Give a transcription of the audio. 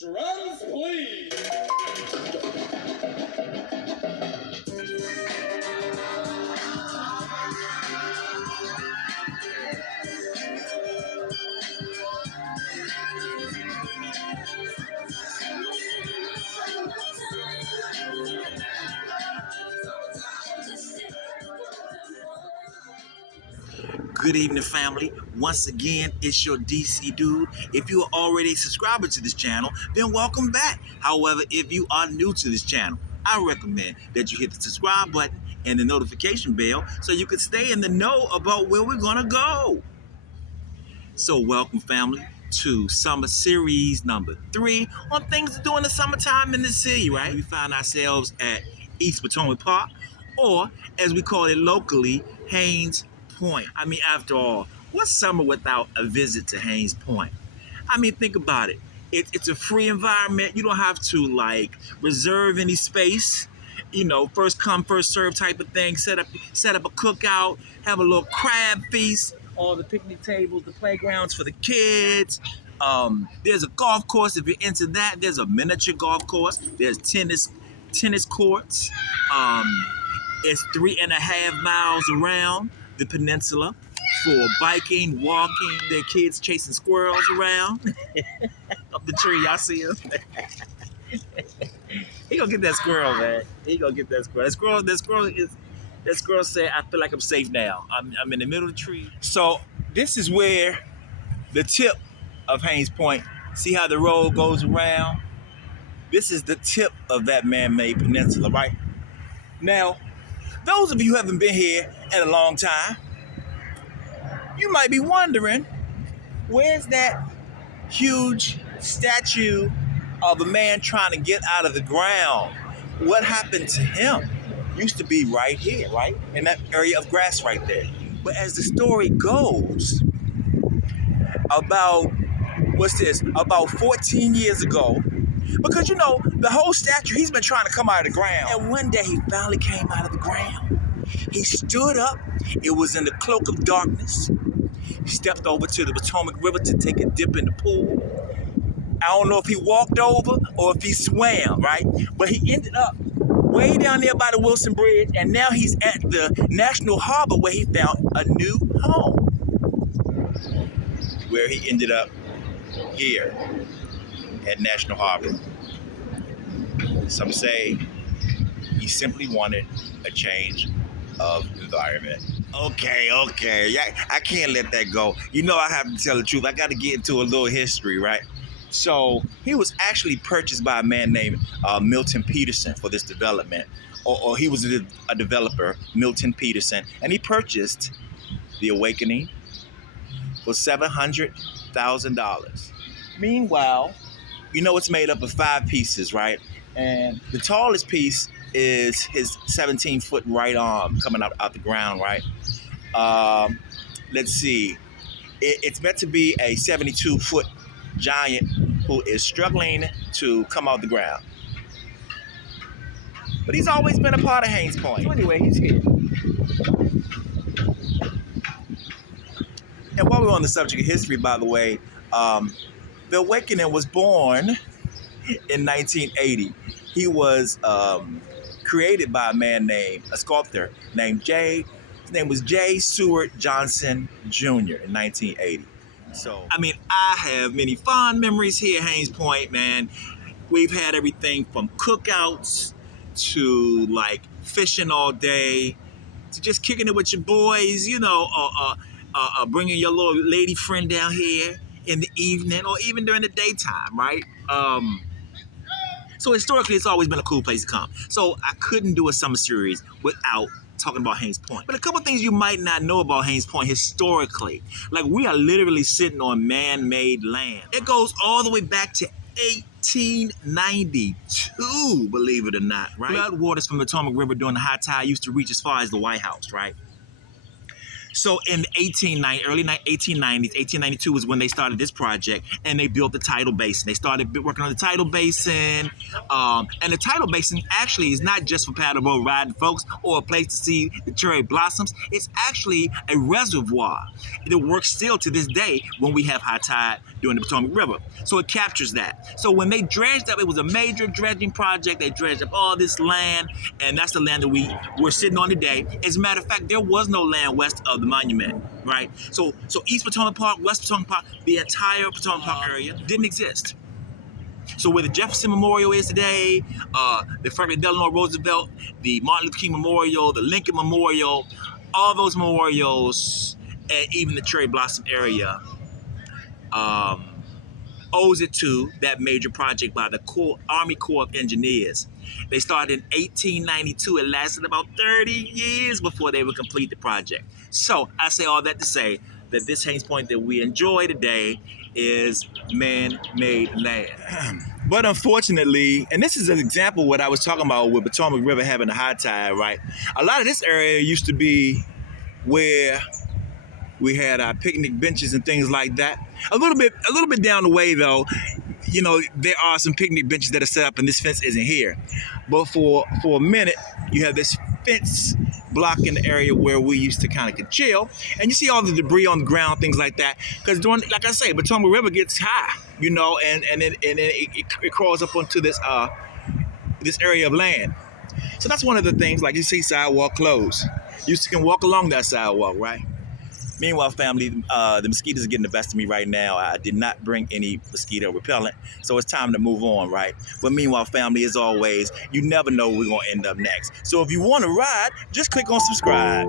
Drums, please. Good evening, family. Once again, it's your DC dude. If you are already a subscriber to this channel, then welcome back. However, if you are new to this channel, I recommend that you hit the subscribe button and the notification bell so you can stay in the know about where we're gonna go. So welcome, family, to summer series number 3 on things to do in the summertime in the city, right? We find ourselves at East Potomac Park, or as we call it locally, Haines Point. I mean, after all, what's summer without a visit to Haines Point? I mean, think about it. It's a free environment. You don't have to reserve any space. You know, first come, first serve type of thing. Set up a cookout, have a little crab feast. All the picnic tables, the playgrounds for the kids. There's a golf course if you're into that. There's a miniature golf course. There's tennis courts. It's 3.5 miles around the peninsula for biking, walking. Their kids chasing squirrels around up the tree. Y'all see him? He gonna get that squirrel, man. He gonna get that squirrel. That squirrel said, "I feel like I'm safe now. I'm in the middle of the tree." So this is where the tip of Haines Point. See how the road goes around? This is the tip of that man-made peninsula, right? Now, those of you who haven't been here in a long time, you might be wondering, where's that huge statue of a man trying to get out of the ground? What happened to him? Used to be right here, right? In that area of grass right there. But as the story goes, about 14 years ago, because you know, the whole statue, he's been trying to come out of the ground. And one day he finally came out of the ground. He stood up. It was in the cloak of darkness. He stepped over to the Potomac River to take a dip in the pool. I don't know if he walked over or if he swam, right? But he ended up way down there by the Wilson Bridge, and now he's at the National Harbor where he found a new home. Where he ended up here at National Harbor. Some say he simply wanted a change of environment. Okay, I can't let that go. You know I have to tell the truth. I got to get into a little history, right? So he was actually purchased by a man named Milton Peterson for this development, or he was a developer, Milton Peterson, and he purchased the Awakening for $700,000. Meanwhile, you know it's made up of 5 pieces, right? And the tallest piece is his 17-foot right arm coming out the ground, right? Let's see. It's meant to be a 72-foot giant who is struggling to come out the ground. But he's always been a part of Haines Point. So anyway, he's here. And while we're on the subject of history, by the way, the Awakening was born in 1980. He was created by a sculptor named Jay. His name was J. Seward Johnson Jr. in 1980. So, I mean, I have many fond memories here at Haines Point, man. We've had everything from cookouts to fishing all day to just kicking it with your boys, you know, bringing your little lady friend down here in the evening or even during the daytime, right? So historically, it's always been a cool place to come. So I couldn't do a summer series without talking about Haines Point. But a couple things you might not know about Haines Point historically. We are literally sitting on man-made land. It goes all the way back to 1892, believe it or not, right? Flood waters from the Potomac River during the high tide used to reach as far as the White House, right? So in the 1890s, 1892 was when they started this project, and they built the tidal basin. They started working on the tidal basin, and the tidal basin actually is not just for paddleboat riding folks or a place to see the cherry blossoms. It's actually a reservoir that works still to this day when we have high tide during the Potomac River. So it captures that. So when they dredged up, it was a major dredging project. They dredged up all this land, and that's the land that we're sitting on today. As a matter of fact, there was no land west of the monument, right? So East Potomac Park, West Potomac Park, the entire Potomac Park area didn't exist. So where the Jefferson Memorial is today, the Franklin Delano Roosevelt, the Martin Luther King Memorial, the Lincoln Memorial, all those memorials, and even the Cherry Blossom area, owes it to that major project by the Army Corps of Engineers. They started in 1892. It lasted about 30 years before they would complete the project. So I say all that to say that this Haines Point that we enjoy today is man-made land. But unfortunately, and this is an example of what I was talking about with Potomac River having a high tide, right? A lot of this area used to be where we had our picnic benches and things like that. A little bit down the way though, you know, there are some picnic benches that are set up and this fence isn't here. But for a minute, you have this fence blocking the area where we used to kind of chill. And you see all the debris on the ground, things like that. Because like I say, Potomac River gets high, you know, and then it crawls up onto this area of land. So that's one of the things, like you see sidewalk closed. You can walk along that sidewalk, right? Meanwhile, family, the mosquitoes are getting the best of me right now. I did not bring any mosquito repellent, so it's time to move on, right? But meanwhile, family, as always, you never know where we're going to end up next. So if you want to ride, just click on subscribe.